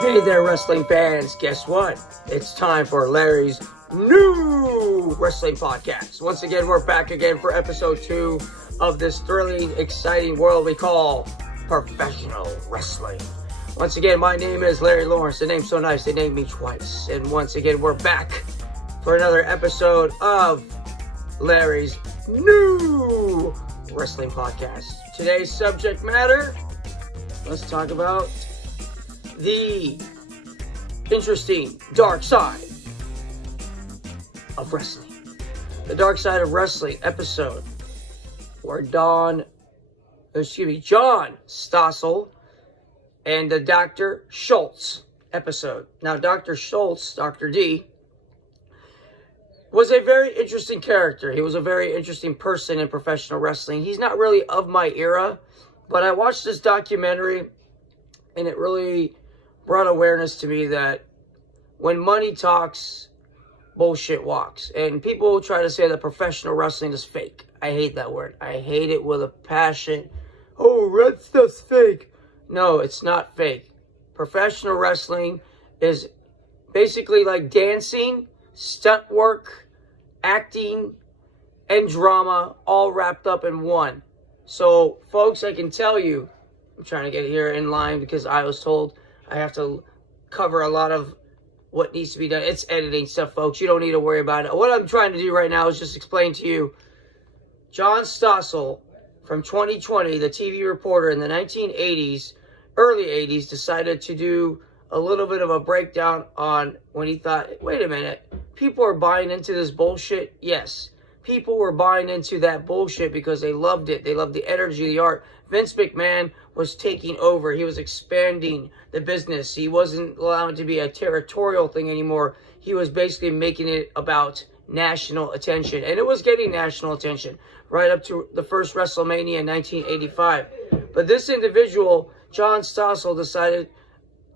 Hey there, wrestling fans. Guess what? It's time for Larry's new wrestling podcast. Once again, we're back again for episode 2 of this thrilling, exciting world we call professional wrestling. Once again, my name is Larry Lawrence. The name's so nice, they named me twice. And once again, we're back for another episode of Larry's new wrestling podcast. Today's subject matter, let's talk about the interesting dark side of wrestling. The dark side of wrestling episode where John Stossel and the Dr. Schultz episode. Now, Dr. Schultz, Dr. D, was a very interesting character. He was a very interesting person in professional wrestling. He's not really of my era, but I watched this documentary and it really brought awareness to me that when money talks, bullshit walks. And people try to say that professional wrestling is fake. I hate that word. I hate it with a passion. Oh, red stuff's fake. No, it's not fake. Professional wrestling is basically like dancing, stunt work, acting, and drama all wrapped up in one. So, folks, I can tell you, I'm trying to get here in line because I was told I have to cover a lot of what needs to be done. It's editing stuff, folks. You don't need to worry about it. What I'm trying to do right now is just explain to you John Stossel from 2020, the TV reporter in the 1980s, early 80s, decided to do a little bit of a breakdown on when he thought, wait a minute, people are buying into this bullshit? Yes. People were buying into that bullshit because they loved it. They loved the energy, the art. Vince McMahon was taking over. He was expanding the business. He wasn't allowing it to be a territorial thing anymore. He was basically making it about national attention. And it was getting national attention right up to the first WrestleMania in 1985. But this individual, John Stossel, decided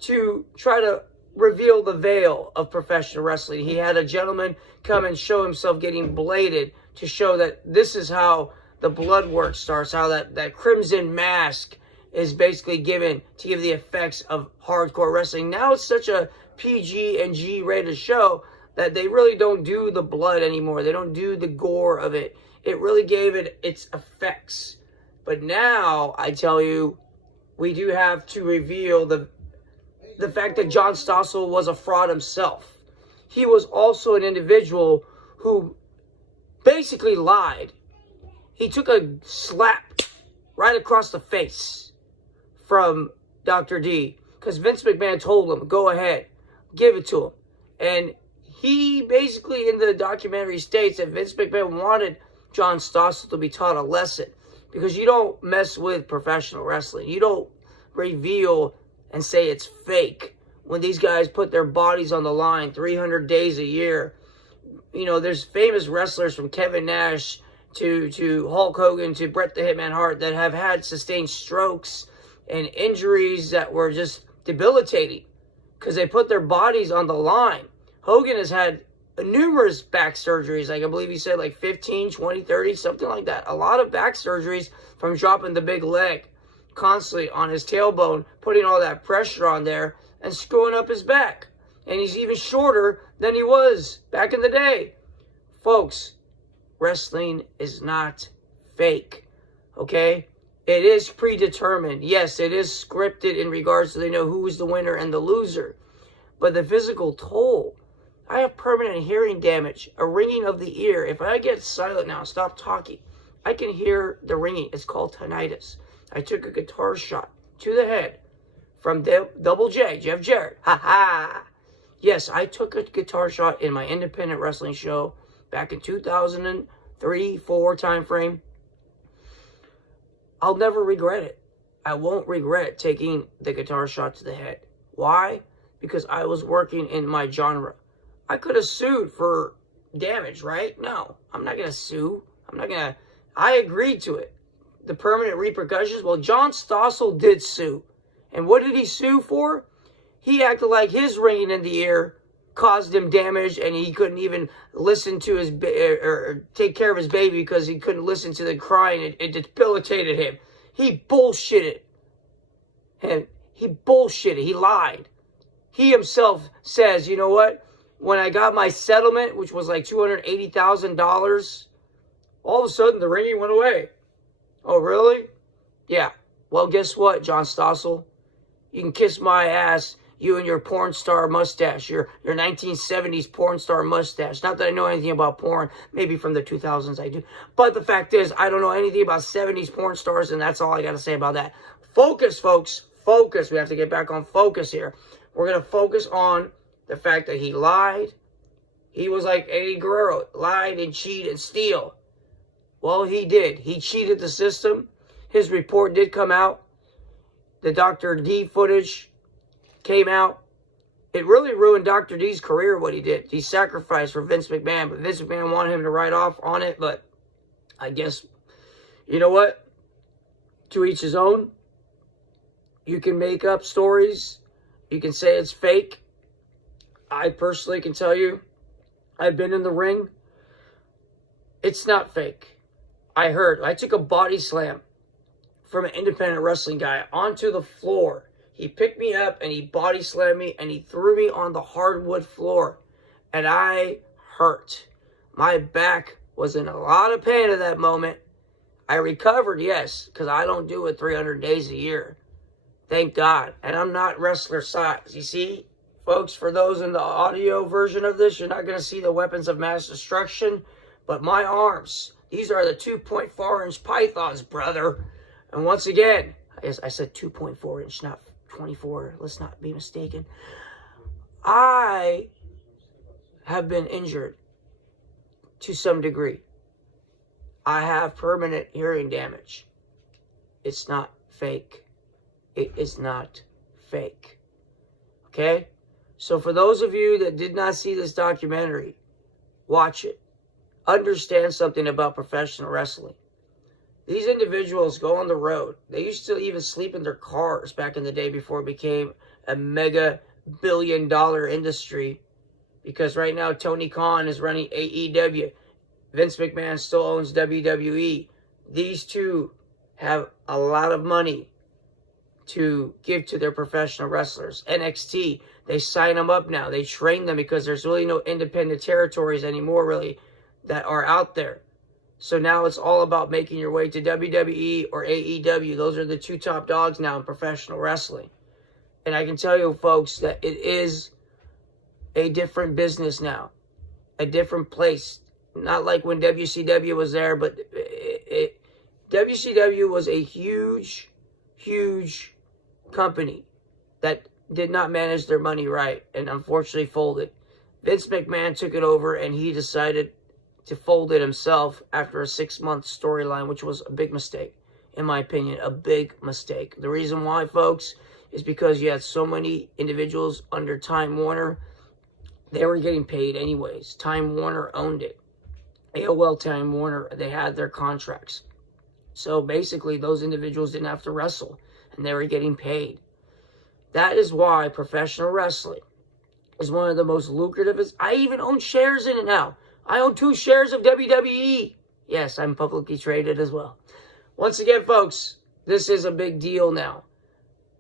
to try to reveal the veil of professional wrestling. He had a gentleman come and show himself getting bladed to show that this is how the blood work starts, how that crimson mask is basically given to give the effects of hardcore wrestling. Now it's such a PG and G rated show that they really don't do the blood anymore. They don't do the gore of it. It really gave it its effects. But now, I tell you, we do have to reveal the fact that John Stossel was a fraud himself. He was also an individual who basically lied. He took a slap right across the face from Dr. D because Vince McMahon told him, go ahead, give it to him. And he basically, in the documentary, states that Vince McMahon wanted John Stossel to be taught a lesson because you don't mess with professional wrestling. You don't reveal and say it's fake when these guys put their bodies on the line 300 days a year. You know, there's famous wrestlers from Kevin Nash to Hulk Hogan to Bret the Hitman Hart that have had sustained strokes and injuries that were just debilitating because they put their bodies on the line. Hogan has had numerous back surgeries, like I believe he said like 15, 20, 30, something like that. A lot of back surgeries from dropping the big leg constantly on his tailbone, putting all that pressure on there and screwing up his back. And he's even shorter than he was back in the day. Folks, wrestling is not fake, okay? It is predetermined. Yes, it is scripted in regards to they know who's the winner and the loser. But the physical toll, I have permanent hearing damage, a ringing of the ear. If I get silent now, stop talking, I can hear the ringing. It's called tinnitus. I took a guitar shot to the head from Double J, Jeff Jarrett. Ha ha! Yes, I took a guitar shot in my independent wrestling show back in 2003-4 time frame. I'll never regret it. I won't regret taking the guitar shot to the head. Why? Because I was working in my genre. I could have sued for damage, right? No, I'm not going to sue. I agreed to it. The permanent repercussions, well, John Stossel did sue. And what did he sue for? He acted like his ringing in the ear caused him damage and he couldn't even listen to his or take care of his baby because he couldn't listen to the crying. It debilitated him. He bullshitted. And he bullshitted. He lied. he himself says, you know what? When I got my settlement, which was like $280,000, all of a sudden the ringing went away. Oh, really? Yeah. Well, guess what, John Stossel? You can kiss my ass, you and your porn star mustache, your 1970s porn star mustache. Not that I know anything about porn. Maybe from the 2000s I do. But the fact is, I don't know anything about 70s porn stars, and that's all I got to say about that. Focus, folks. Focus. We have to get back on focus here. We're going to focus on the fact that he lied. He was like Eddie Guerrero, lied and cheat and steal. Well, he did. He cheated the system. His report did come out. The Dr. D footage came out. It really ruined Dr. D's career, what he did. He sacrificed for Vince McMahon, but Vince McMahon wanted him to write off on it, but I guess, you know what? To each his own. You can make up stories. You can say it's fake. I personally can tell you, I've been in the ring. It's not fake. I took a body slam from an independent wrestling guy onto the floor. He picked me up and he body slammed me and he threw me on the hardwood floor. And I hurt. My back was in a lot of pain at that moment. I recovered, yes, because I don't do it 300 days a year. Thank God. And I'm not wrestler size. You see, folks, for those in the audio version of this, you're not going to see the weapons of mass destruction. But my arms, these are the 2.4-inch pythons, brother. And once again, I said 2.4 inch, not 24. Let's not be mistaken. I have been injured to some degree. I have permanent hearing damage. It's not fake. It is not fake. Okay? So for those of you that did not see this documentary, watch it. Understand something about professional wrestling. These individuals go on the road. They used to even sleep in their cars back in the day before it became a mega billion-dollar industry. Because right now, Tony Khan is running AEW. Vince McMahon still owns WWE. These two have a lot of money to give to their professional wrestlers. NXT, they sign them up now. They train them because there's really no independent territories anymore, really, that are out there. So now it's all about making your way to WWE or AEW. Those are the two top dogs now in professional wrestling. And I can tell you, folks, that it is a different business now. A different place. Not like when WCW was there, but WCW was a huge, huge company that did not manage their money right and unfortunately folded. Vince McMahon took it over and he decided to fold it himself after a 6-month storyline, which was a big mistake, in my opinion, a big mistake. The reason why, folks, is because you had so many individuals under Time Warner. They were getting paid anyways. Time Warner owned it. AOL Time Warner, they had their contracts. So basically, those individuals didn't have to wrestle, and they were getting paid. That is why professional wrestling is one of the most lucrative. I even own shares in it now. I own 2 shares of WWE. Yes, I'm publicly traded as well. Once again, folks, this is a big deal now.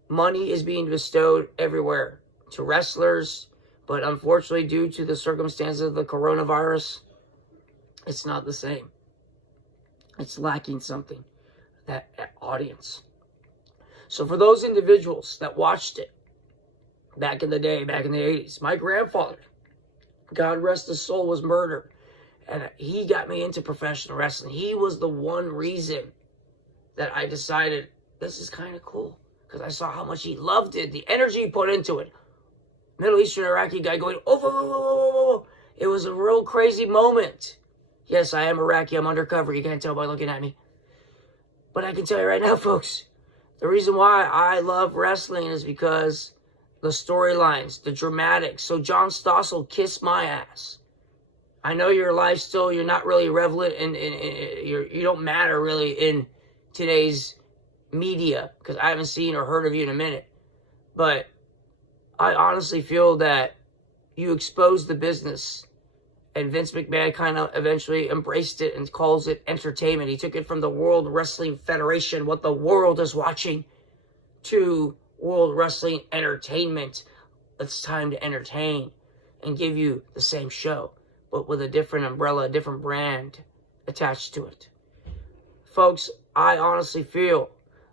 Money is being bestowed everywhere to wrestlers, but unfortunately, due to the circumstances of the coronavirus, it's not the same. It's lacking something, that audience. So for those individuals that watched it back in the day, back in the 80s, my grandfather, God rest his soul, was murdered. And he got me into professional wrestling. He was the one reason that I decided this is kind of cool. Because I saw how much he loved it, the energy he put into it. Middle Eastern Iraqi guy going, oh. It was a real crazy moment. Yes, I am Iraqi. I'm undercover. You can't tell by looking at me. But I can tell you right now, folks, the reason why I love wrestling is because the storylines, the dramatics. So John Stossel, kiss my ass. I know your life still, you're not really relevant and you don't matter really in today's media because I haven't seen or heard of you in a minute. But I honestly feel that you exposed the business, and Vince McMahon kind of eventually embraced it and calls it entertainment. He took it from the World Wrestling Federation, what the world is watching, to World Wrestling Entertainment. it's time to entertain and give you the same show, but with a different umbrella, a different brand attached to it. Folks, I honestly feel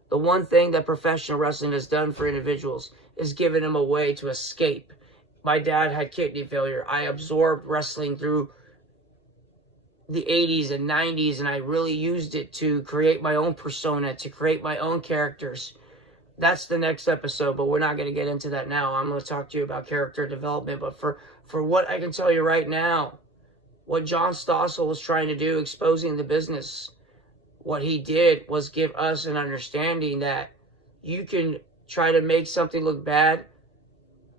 the one thing that professional wrestling has done for individuals is given them a way to escape. My dad had kidney failure. I absorbed wrestling through the 80s and 90s, and I really used it to create my own persona, to create my own characters. That's the next episode, but we're not going to get into that now. I'm going to talk to you about character development, but for what I can tell you right now, what John Stossel was trying to do, exposing the business, what he did was give us an understanding that you can try to make something look bad.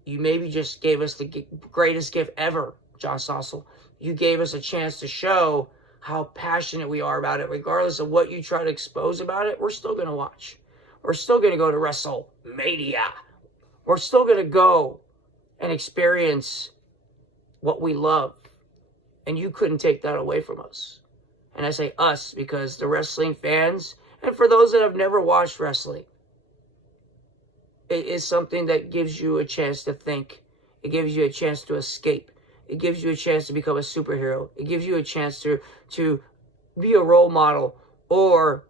You maybe just gave us the greatest gift ever, John Stossel. You gave us a chance to show how passionate we are about it. Regardless of what you try to expose about it, we're still going to watch. We're still going to go to WrestleMania. We're still going to go and experience what we love. And you couldn't take that away from us. And I say us because the wrestling fans, and for those that have never watched wrestling, it is something that gives you a chance to think. It gives you a chance to escape. It gives you a chance to become a superhero. It gives you a chance to be a role model or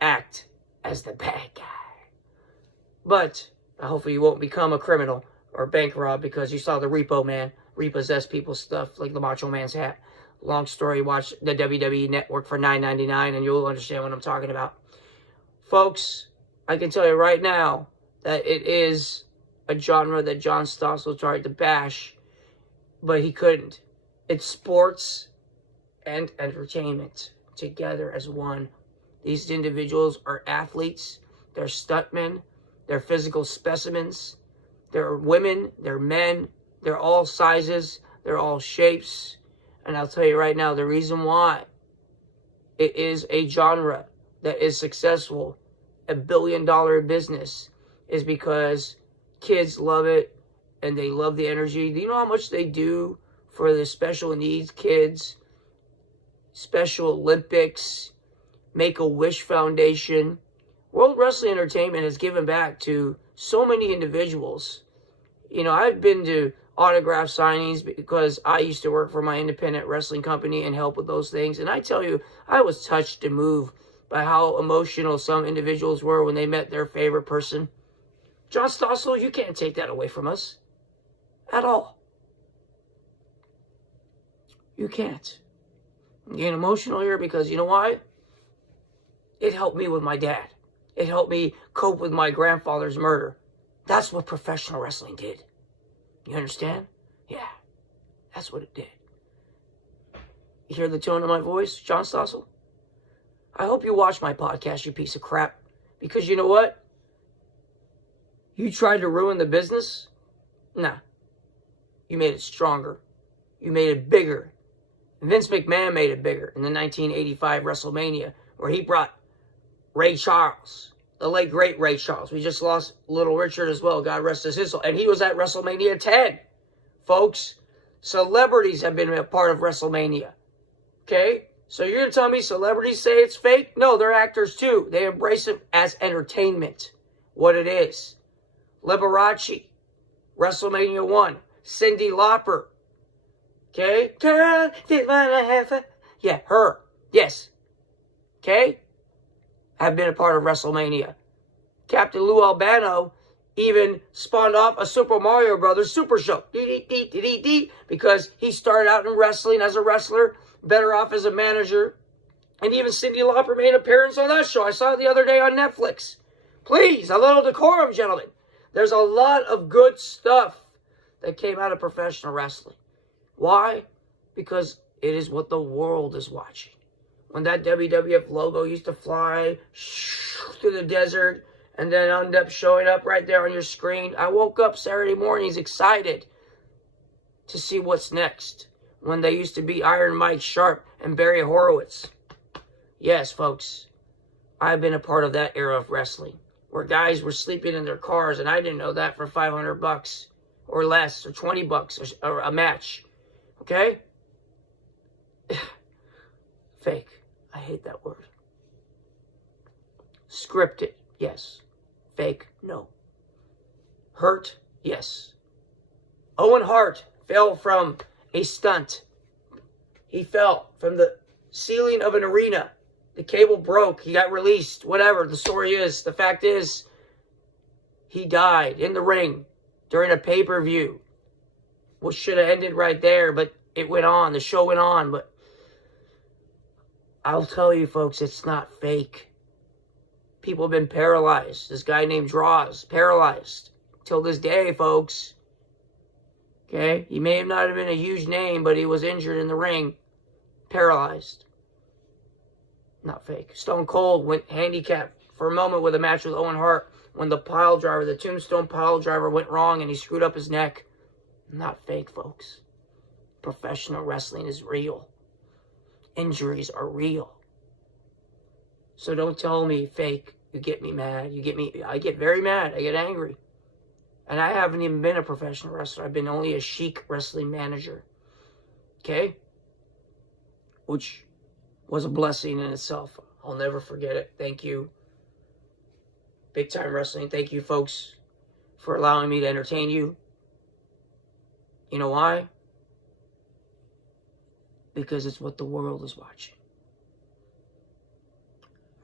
act as the bad guy. But hopefully you won't become a criminal or bank rob because you saw the Repo Man repossess people's stuff like the Macho Man's hat. Long story, watch the WWE Network for $9.99 and you'll understand what I'm talking about. Folks, I can tell you right now that it is a genre that John Stossel tried to bash, but he couldn't. It's sports and entertainment together as one. These individuals are athletes, they're stuntmen, they're physical specimens, they're women, they're men, they're all sizes, they're all shapes. And I'll tell you right now, the reason why it is a genre that is successful, a billion-dollar business, is because kids love it and they love the energy. Do you know how much they do for the special needs kids? Special Olympics, Make-A-Wish Foundation. World Wrestling Entertainment has given back to so many individuals. You know, I've been to autograph signings because I used to work for my independent wrestling company and help with those things. And I tell you, I was touched and moved by how emotional some individuals were when they met their favorite person. John Stossel, you can't take that away from us. At all. You can't. I'm getting emotional here because you know why? It helped me with my dad. It helped me cope with my grandfather's murder. That's what professional wrestling did. You understand? Yeah. That's what it did. You hear the tone of my voice, John Stossel? I hope you watch my podcast, you piece of crap. Because you know what? You tried to ruin the business? Nah. You made it stronger. You made it bigger. And Vince McMahon made it bigger in the 1985 WrestleMania, where he brought Ray Charles, the late great Ray Charles. We just lost Little Richard as well, God rest his soul. And he was at WrestleMania 10. Folks, celebrities have been a part of WrestleMania. Okay? So you're going to tell me celebrities say it's fake? No, they're actors too. They embrace it as entertainment. What it is. Liberace, WrestleMania 1. Cyndi Lauper. Okay? Girl, did I have a... Yeah, her. Yes. Okay? Have been a part of WrestleMania. Captain Lou Albano even spawned off a Super Mario Brothers Super Show. Because he started out in wrestling as a wrestler, better off as a manager. And even Cyndi Lauper made an appearance on that show. I saw it the other day on Netflix. Please, a little decorum, gentlemen. There's a lot of good stuff that came out of professional wrestling. Why? Because it is what the world is watching. When that WWF logo used to fly through the desert and then end up showing up right there on your screen, I woke up Saturday mornings excited to see what's next. When they used to be Iron Mike Sharp and Barry Horowitz. Yes, folks, I've been a part of that era of wrestling, where guys were sleeping in their cars, and I didn't know that, for $500 or less, or $20 or a match. Okay? Fake. I hate that word. Scripted. Yes. Fake. No. Hurt. Yes. Owen Hart fell from a stunt. He fell from the ceiling of an arena. The cable broke. He got released. Whatever the story is. The fact is, he died in the ring during a pay-per-view. Which should have ended right there, but it went on. The show went on, but I'll tell you, folks, it's not fake. People have been paralyzed. This guy named Draws, paralyzed. Till this day, folks. Okay? He may have not have been a huge name, but he was injured in the ring. Paralyzed. Not fake. Stone Cold went handicapped for a moment with a match with Owen Hart when the pile driver, the tombstone pile driver, went wrong and he screwed up his neck. Not fake, folks. Professional wrestling is real. Injuries are real. So don't tell me fake. You get me mad. I get very mad. I get angry. And I haven't even been a professional wrestler. I've been only a chic wrestling manager. Okay? Which was a blessing in itself. I'll never forget it. Thank you. Big Time Wrestling. Thank you, folks, for allowing me to entertain you. You know why? Because it's what the world is watching.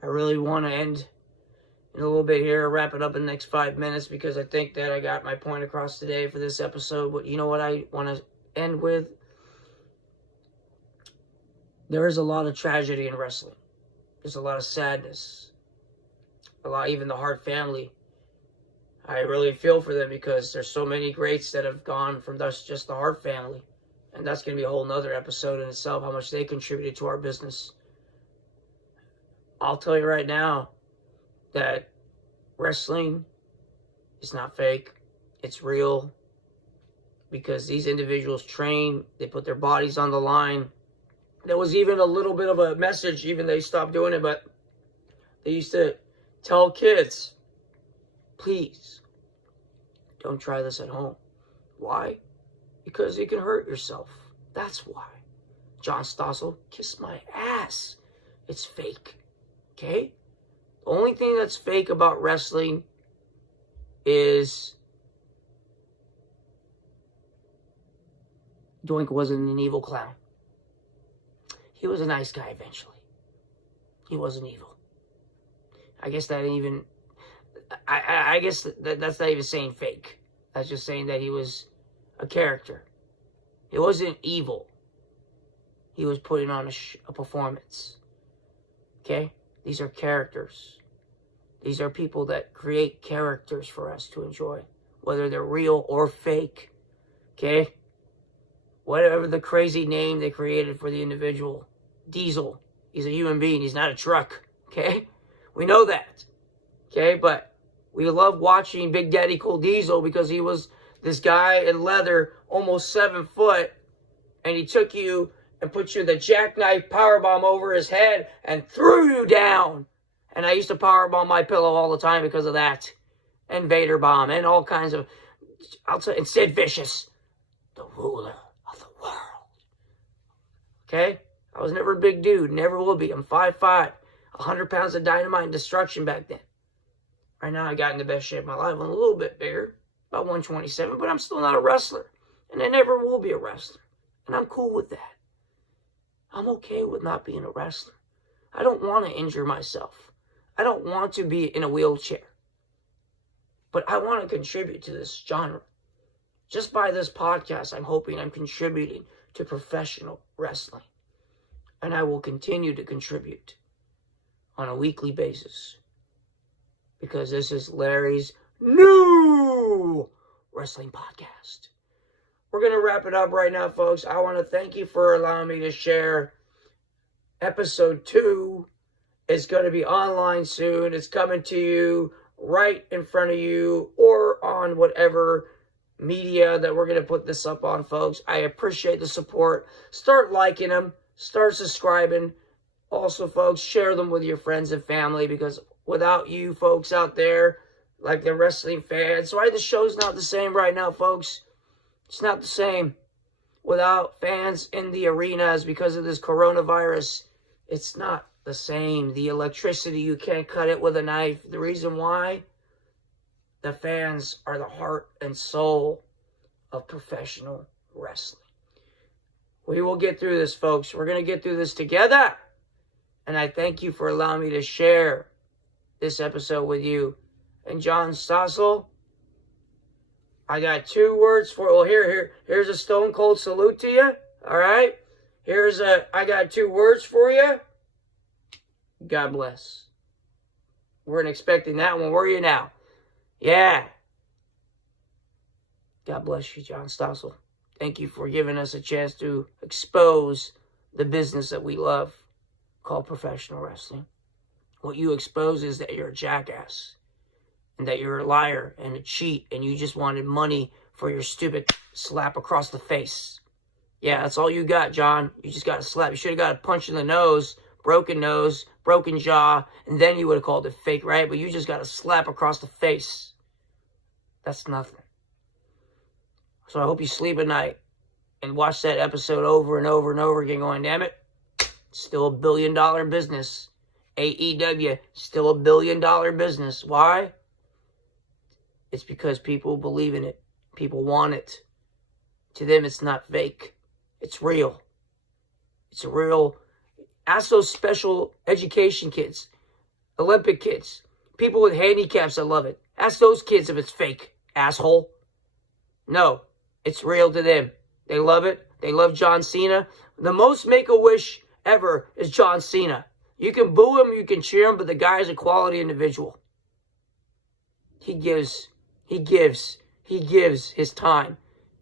I really want to end in a little bit here, wrap it up in the next 5 minutes, because I think that I got my point across today for this episode. But you know what I want to end with? There is a lot of tragedy in wrestling. There's a lot of sadness. Even the Hart family. I really feel for them because there's so many greats that have gone from just the Hart family. And that's going to be a whole nother episode in itself, how much they contributed to our business. I'll tell you right now that wrestling is not fake. It's real. Because these individuals train, they put their bodies on the line. There was even a little bit of a message, even they stopped doing it, but they used to tell kids, please, don't try this at home. Why? Because you can hurt yourself. That's why. John Stossel, kiss my ass. It's fake. Okay? The only thing that's fake about wrestling is Doink wasn't an evil clown. He was a nice guy eventually. He wasn't evil. I guess that ain't even... I guess that's not even saying fake. That's just saying that he was a character. He wasn't evil. He was putting on a performance. Okay? These are characters. These are people that create characters for us to enjoy. Whether they're real or fake. Okay? Whatever the crazy name they created for the individual. Diesel. He's a human being. He's not a truck. Okay? We know that. Okay? But we love watching Big Daddy Cool Diesel because he was this guy in leather, almost 7 foot, and he took you and put you in the jackknife powerbomb over his head and threw you down. And I used to powerbomb my pillow all the time because of that. And Vader Bomb and all kinds of... and Sid Vicious, the ruler of the world. Okay? I was never a big dude. Never will be. I'm 5'5". 100 pounds of dynamite and destruction back then. Right now, I got in the best shape of my life. I'm a little bit bigger. About 127. But I'm still not a wrestler. And I never will be a wrestler. And I'm cool with that. I'm okay with not being a wrestler. I don't want to injure myself. I don't want to be in a wheelchair. But I want to contribute to this genre. Just by this podcast, I'm hoping I'm contributing to professional wrestling. And I will continue to contribute on a weekly basis. Because this is Larry's new wrestling podcast. We're going to wrap it up right now, folks. I want to thank you for allowing me to share. Episode 2 is going to be online soon. It's coming to you right in front of you or on whatever media that we're going to put this up on, folks. I appreciate the support. Start liking them. Start subscribing. Also, folks, share them with your friends and family because without you folks out there, like the wrestling fans, why the show's not the same right now, folks. It's not the same. Without fans in the arenas because of this coronavirus, it's not the same. The electricity, you can't cut it with a knife. The reason why? The fans are the heart and soul of professional wrestling. We will get through this, folks. We're going to get through this together. And I thank you for allowing me to share this episode with you. And John Stossel, I got 2 words for, well, here's a stone cold salute to you. All right? I got 2 words for you. God bless. Weren't expecting that one, were you now? Yeah. God bless you, John Stossel. Thank you for giving us a chance to expose the business that we love called professional wrestling. What you expose is that you're a jackass and that you're a liar and a cheat and you just wanted money for your stupid slap across the face. Yeah, that's all you got, John. You just got a slap. You should have got a punch in the nose, broken jaw, and then you would have called it fake, right? But you just got a slap across the face. That's nothing. So I hope you sleep at night and watch that episode over and over and over again going, damn it, still $1 billion business. AEW, still $1 billion business. Why? It's because people believe in it. People want it. To them, it's not fake. It's real. It's a real. Ask those special education kids, Olympic kids, people with handicaps that love it. Ask those kids if it's fake, asshole. No, it's real to them. They love it. They love John Cena. The most Make-A-Wish ever is John Cena. You can boo him, you can cheer him, but the guy is a quality individual. He gives his time.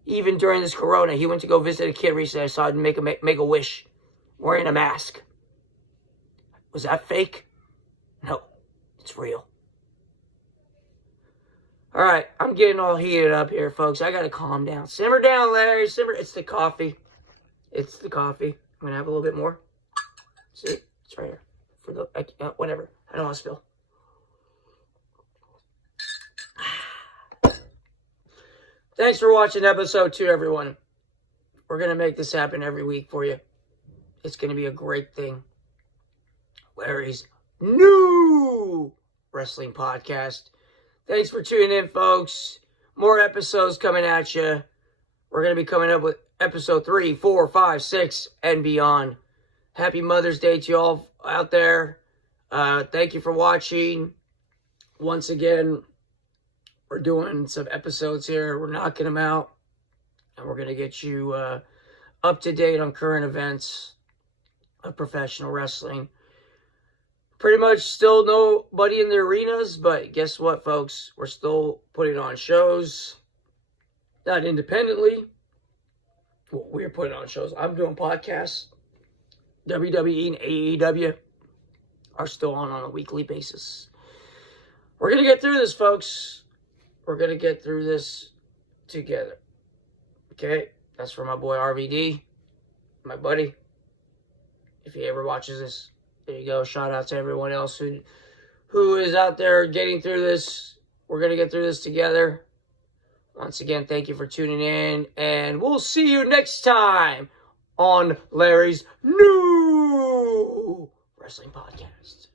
Even during this corona, he went to go visit a kid recently. I saw him make a wish wearing a mask. Was that fake? No, it's real. All right, I'm getting all heated up here, folks. I got to calm down. Simmer down, Larry. Simmer. It's the coffee. It's the coffee. I'm going to have a little bit more. See? It's right here. For the whatever. I don't want to spill. Thanks for watching episode 2, everyone. We're going to make this happen every week for you. It's going to be a great thing. Larry's new wrestling podcast. Thanks for tuning in, folks. More episodes coming at you. We're going to be coming up with episode 3, 4, 5, 6, and beyond. Happy Mother's Day to you all out there. Thank you for watching. Once again, we're doing some episodes here. We're knocking them out. And we're going to get you up to date on current events of professional wrestling. Pretty much still nobody in the arenas, but guess what, folks? We're still putting on shows. Not independently. Well, we're putting on shows. I'm doing podcasts. WWE and AEW are still on a weekly basis. We're going to get through this, folks. We're going to get through this together. Okay? That's for my boy RVD, my buddy. If he ever watches this, there you go. Shout out to everyone else who is out there getting through this. We're going to get through this together. Once again, thank you for tuning in. And we'll see you next time on Larry's new wrestling podcast.